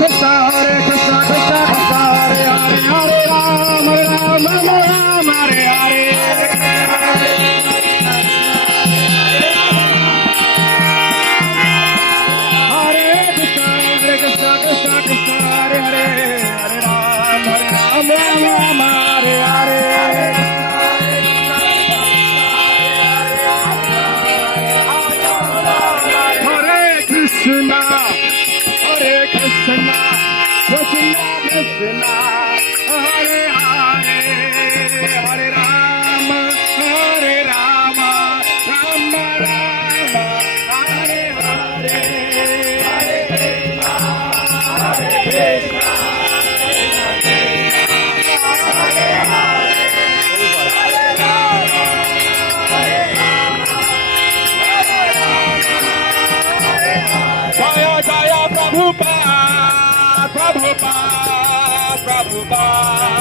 Krishna Hare Krishna Krishna Krishna Hare Hare Hare Rama Rama Rama Hare Hare Hare Krishna Krishna Krishna Hare Hare Hare Rama Rama Hare Hare Hare Krishna Hare Krishna Krishna Krishna Hare Hare Hare Rama Rama Rama Hare Hare Jaya Jaya Prabhupada Prabhupada Prabhupada